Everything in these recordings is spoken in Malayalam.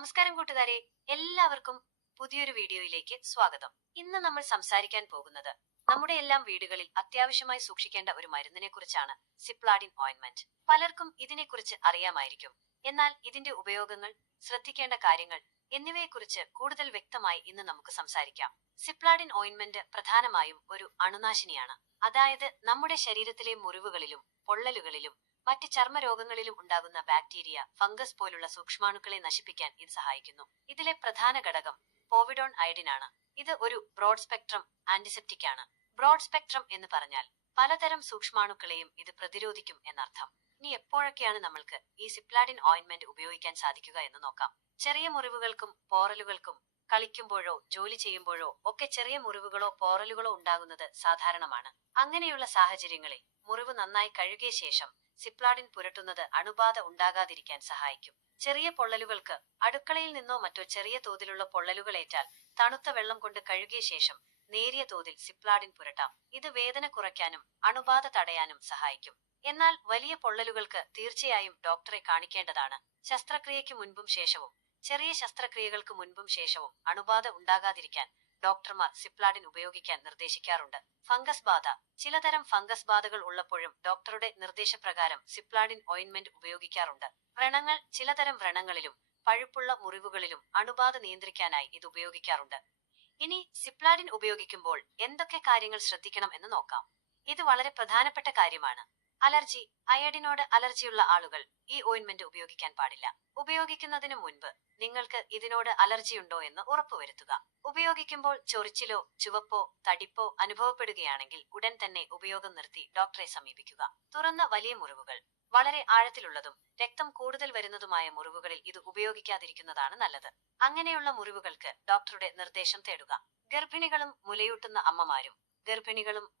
നമസ്കാരം കൂട്ടുകാരെ, എല്ലാവർക്കും പുതിയൊരു വീഡിയോയിലേക്ക് സ്വാഗതം. ഇന്ന് നമ്മൾ സംസാരിക്കാൻ പോകുന്നത് നമ്മുടെ എല്ലാം വീടുകളിൽ അത്യാവശ്യമായി സൂക്ഷിക്കേണ്ട ഒരു മരുന്നിനെ കുറിച്ചാണ്, സിപ്ലാഡിൻ ഓയിന്റ്മെന്റ്. പലർക്കും ഇതിനെക്കുറിച്ച് അറിയാമായിരിക്കും. എന്നാൽ ഇതിന്റെ ഉപയോഗങ്ങൾ, ശ്രദ്ധിക്കേണ്ട കാര്യങ്ങൾ എന്നിവയെക്കുറിച്ച് കൂടുതൽ വ്യക്തമായി ഇന്ന് നമുക്ക് സംസാരിക്കാം. സിപ്ലാഡിൻ ഓയിന്റ്മെന്റ് പ്രധാനമായും ഒരു അണുനാശിനിയാണ്. അതായത് നമ്മുടെ ശരീരത്തിലെ മുറിവുകളിലും പൊള്ളലുകളിലും മറ്റ് ചർമ്മരോഗങ്ങളിലും ഉണ്ടാകുന്ന ബാക്ടീരിയ, ഫംഗസ് പോലുള്ള സൂക്ഷ്മാണുക്കളെ നശിപ്പിക്കാൻ ഇത് സഹായിക്കുന്നു. ഇതിലെ പ്രധാന ഘടകം പോവിഡോൺ അയഡിൻ ആണ്. ഇത് ഒരു ബ്രോഡ് സ്പെക്ട്രം ആന്റിസെപ്റ്റിക് ആണ്. ബ്രോഡ് സ്പെക്ട്രം എന്ന് പറഞ്ഞാൽ പലതരം സൂക്ഷ്മാണുക്കളെയും ഇത് പ്രതിരോധിക്കും എന്നർത്ഥം. ഇനി എപ്പോഴൊക്കെയാണ് നമ്മൾക്ക് ഈ സിപ്ലാഡിൻ ഓയിന്റ്മെന്റ് ഉപയോഗിക്കാൻ സാധിക്കുക എന്ന് നോക്കാം. ചെറിയ മുറിവുകൾക്കും പോറലുകൾക്കും, കളിക്കുമ്പോഴോ ജോലി ചെയ്യുമ്പോഴോ ഒക്കെ ചെറിയ മുറിവുകളോ പോറലുകളോ ഉണ്ടാകുന്നത് സാധാരണമാണ്. അങ്ങനെയുള്ള സാഹചര്യങ്ങളിൽ മുറിവ് നന്നായി കഴുകിയ ശേഷം സിപ്ലാഡിൻ പുരട്ടുന്നത് അണുബാധ ഉണ്ടാകാതിരിക്കാൻ സഹായിക്കും. ചെറിയ പൊള്ളലുകൾക്ക് അടുക്കളയിൽ നിന്നോ മറ്റോ ചെറിയ തോതിലുള്ള പൊള്ളലുകളേറ്റാൽ തണുത്ത വെള്ളം കൊണ്ട് കഴുകിയ ശേഷം നേരിയ തോതിൽ സിപ്ലാഡിൻ പുരട്ടാം. ഇത് വേദന കുറയ്ക്കാനും അണുബാധ തടയാനും സഹായിക്കും. എന്നാൽ വലിയ പൊള്ളലുകൾക്ക് തീർച്ചയായും ഡോക്ടറെ കാണിക്കേണ്ടതാണ്. ശസ്ത്രക്രിയയ്ക്ക് മുൻപും ശേഷവും, ചെറിയ ശസ്ത്രക്രിയകൾക്ക് മുൻപും ശേഷവും അണുബാധ ഉണ്ടാകാതിരിക്കാൻ ഡോക്ടർമാർ സിപ്ലാഡിൻ ഉപയോഗിക്കാൻ നിർദ്ദേശിക്കാറുണ്ട്. ഫംഗസ് ബാധ. ചിലതരം ഫംഗസ് ബാധകൾ ഉള്ളപ്പോഴും ഡോക്ടറുടെ നിർദ്ദേശപ്രകാരം സിപ്ലാഡിൻ ഓയിന്റ്മെന്റ് ഉപയോഗിക്കാറുണ്ട്. വ്രണങ്ങൾ. ചിലതരം വ്രണങ്ങളിലും പഴുപ്പുള്ള മുറിവുകളിലും അണുബാധ നിയന്ത്രിക്കാനായി ഇത് ഉപയോഗിക്കാറുണ്ട്. ഇനി സിപ്ലാഡിൻ ഉപയോഗിക്കുമ്പോൾ എന്തൊക്കെ കാര്യങ്ങൾ ശ്രദ്ധിക്കണം എന്ന് നോക്കാം. ഇത് വളരെ പ്രധാനപ്പെട്ട കാര്യമാണ്. അലർജി. അയഡിനോട് അലർജിയുള്ള ആളുകൾ ഈ ഓയിന്റ്മെന്റ് ഉപയോഗിക്കാൻ പാടില്ല. ഉപയോഗിക്കുന്നതിന് മുൻപ് നിങ്ങൾക്ക് ഇതിനോട് അലർജിയുണ്ടോ എന്ന് ഉറപ്പുവരുത്തുക. ഉപയോഗിക്കുമ്പോൾ ചൊറിച്ചിലോ ചുവപ്പോ തടിപ്പോ അനുഭവപ്പെടുകയാണെങ്കിൽ ഉടൻ തന്നെ ഉപയോഗം നിർത്തി ഡോക്ടറെ സമീപിക്കുക. തുറന്ന വലിയ മുറിവുകൾ. വളരെ ആഴത്തിലുള്ളതും രക്തം കൂടുതൽ വരുന്നതുമായ മുറിവുകളിൽ ഇത് ഉപയോഗിക്കാതിരിക്കുന്നതാണ് നല്ലത്. അങ്ങനെയുള്ള മുറിവുകൾക്ക് ഡോക്ടറുടെ നിർദ്ദേശം തേടുക. ഗർഭിണികളും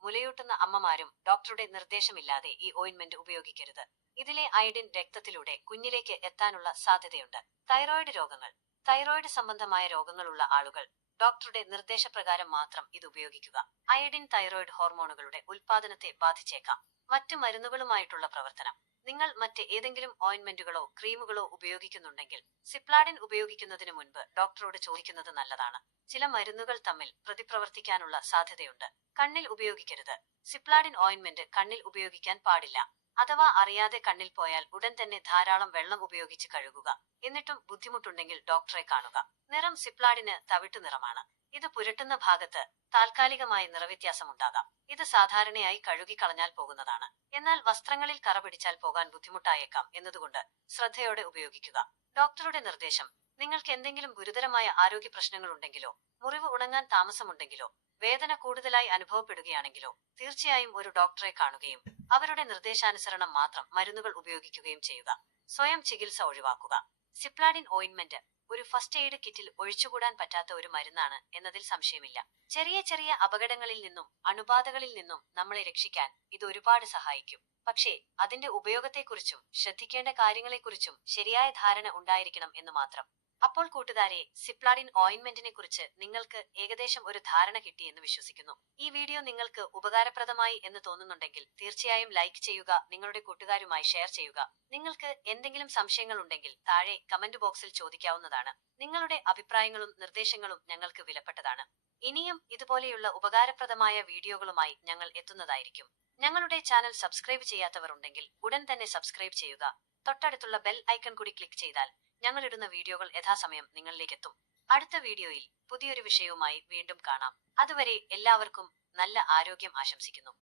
മുലയൂട്ടുന്ന അമ്മമാരും ഡോക്ടറുടെ നിർദ്ദേശമില്ലാതെ ഈ ഓയിന്റ്മെന്റ് ഉപയോഗിക്കരുത്. ഇതിലെ അയഡിൻ രക്തത്തിലൂടെ കുഞ്ഞിലേക്ക് എത്താനുള്ള സാധ്യതയുണ്ട്. തൈറോയിഡ് രോഗങ്ങൾ. തൈറോയിഡ് സംബന്ധമായ രോഗങ്ങളുള്ള ആളുകൾ ഡോക്ടറുടെ നിർദ്ദേശപ്രകാരം മാത്രം ഇത് ഉപയോഗിക്കുക. അയഡിൻ തൈറോയിഡ് ഹോർമോണുകളുടെ ഉൽപാദനത്തെ ബാധിച്ചേക്കാം. മറ്റു മരുന്നുകളുമായിട്ടുള്ള പ്രവർത്തനം. നിങ്ങൾ മറ്റ് ഏതെങ്കിലും ഓയിന്റ്മെന്റുകളോ ക്രീമുകളോ ഉപയോഗിക്കുന്നുണ്ടെങ്കിൽ സിപ്ലാഡിൻ ഉപയോഗിക്കുന്നതിന് മുൻപ് ഡോക്ടറോട് ചോദിക്കുന്നത് നല്ലതാണ്. ചില മരുന്നുകൾ തമ്മിൽ പ്രതിപ്രവർത്തിക്കാനുള്ള സാധ്യതയുണ്ട്. കണ്ണിൽ ഉപയോഗിക്കരുത്. സിപ്ലാഡിൻ ഓയിന്റ്മെന്റ് കണ്ണിൽ ഉപയോഗിക്കാൻ പാടില്ല. അഥവാ അറിയാതെ കണ്ണിൽ പോയാൽ ഉടൻ തന്നെ ധാരാളം വെള്ളം ഉപയോഗിച്ച് കഴുകുക. എന്നിട്ടും ബുദ്ധിമുട്ടുണ്ടെങ്കിൽ ഡോക്ടറെ കാണുക. നിറം. സിപ്ലാഡിന് തവിട്ടു നിറമാണ്. ഇത് പുരട്ടുന്ന ഭാഗത്ത് താൽക്കാലികമായി നിറവ്യത്യാസമുണ്ടാകാം. ഇത് സാധാരണയായി കഴുകിക്കളഞ്ഞാൽ പോകുന്നതാണ്. എന്നാൽ വസ്ത്രങ്ങളിൽ കറ പിടിച്ചാൽ പോകാൻ ബുദ്ധിമുട്ടായേക്കാം എന്നതുകൊണ്ട് ശ്രദ്ധയോടെ ഉപയോഗിക്കുക. ഡോക്ടറുടെ നിർദ്ദേശം. നിങ്ങൾക്ക് എന്തെങ്കിലും ഗുരുതരമായ ആരോഗ്യ പ്രശ്നങ്ങൾ ഉണ്ടെങ്കിലോ, മുറിവ് ഉണങ്ങാൻ താമസമുണ്ടെങ്കിലോ, വേദന കൂടുതലായി അനുഭവപ്പെടുകയാണെങ്കിലോ തീർച്ചയായും ഒരു ഡോക്ടറെ കാണുകയും അവരുടെ നിർദ്ദേശാനുസരണം മാത്രം മരുന്നുകൾ ഉപയോഗിക്കുകയും ചെയ്യുക. സ്വയം ചികിത്സ ഒഴിവാക്കുക. സിപ്ലാഡിൻ ഓയിന്റ്മെന്റ് ഒരു ഫസ്റ്റ് എയ്ഡ് കിറ്റിൽ ഒഴിച്ചുകൂടാൻ പറ്റാത്ത ഒരു മരുന്നാണ് എന്നതിൽ സംശയമില്ല. ചെറിയ ചെറിയ അപകടങ്ങളിൽ നിന്നും അണുബാധകളിൽ നിന്നും നമ്മളെ രക്ഷിക്കാൻ ഇത് ഒരുപാട് സഹായിക്കും. പക്ഷേ അതിന്റെ ഉപയോഗത്തെക്കുറിച്ചും ശ്രദ്ധിക്കേണ്ട കാര്യങ്ങളെക്കുറിച്ചും ശരിയായ ധാരണ ഉണ്ടായിരിക്കണം എന്ന് മാത്രം. അപ്പോൾ കൂട്ടുകാരെ, സിപ്ലാഡിൻ ഓയിന്റ്മെന്റിനെ കുറിച്ച് നിങ്ങൾക്ക് ഏകദേശം ഒരു ധാരണ കിട്ടിയെന്ന് വിശ്വസിക്കുന്നു. ഈ വീഡിയോ നിങ്ങൾക്ക് ഉപകാരപ്രദമായി എന്ന് തോന്നുന്നുണ്ടെങ്കിൽ തീർച്ചയായും ലൈക്ക് ചെയ്യുക, നിങ്ങളുടെ കൂട്ടുകാരുമായി ഷെയർ ചെയ്യുക. നിങ്ങൾക്ക് എന്തെങ്കിലും സംശയങ്ങൾ ഉണ്ടെങ്കിൽ താഴെ കമന്റ് ബോക്സിൽ ചോദിക്കാവുന്നതാണ്. നിങ്ങളുടെ അഭിപ്രായങ്ങളും നിർദ്ദേശങ്ങളും ഞങ്ങൾക്ക് വിലപ്പെട്ടതാണ്. ഇനിയും ഇതുപോലെയുള്ള ഉപകാരപ്രദമായ വീഡിയോകളുമായി ഞങ്ങൾ എത്തുന്നതായിരിക്കും. ഞങ്ങളുടെ ചാനൽ സബ്സ്ക്രൈബ് ചെയ്യാത്തവർ ഉണ്ടെങ്കിൽ ഉടൻ തന്നെ സബ്സ്ക്രൈബ് ചെയ്യുക. തൊട്ടടുത്തുള്ള ബെൽ ഐക്കൺ കൂടി ക്ലിക്ക് ചെയ്താൽ ഞങ്ങളിടുന്ന വീഡിയോകൾ യഥാസമയം നിങ്ങളിലേക്ക് എത്തും. അടുത്ത വീഡിയോയിൽ പുതിയൊരു വിഷയവുമായി വീണ്ടും കാണാം. അതുവരെ എല്ലാവർക്കും നല്ല ആരോഗ്യം ആശംസിക്കുന്നു.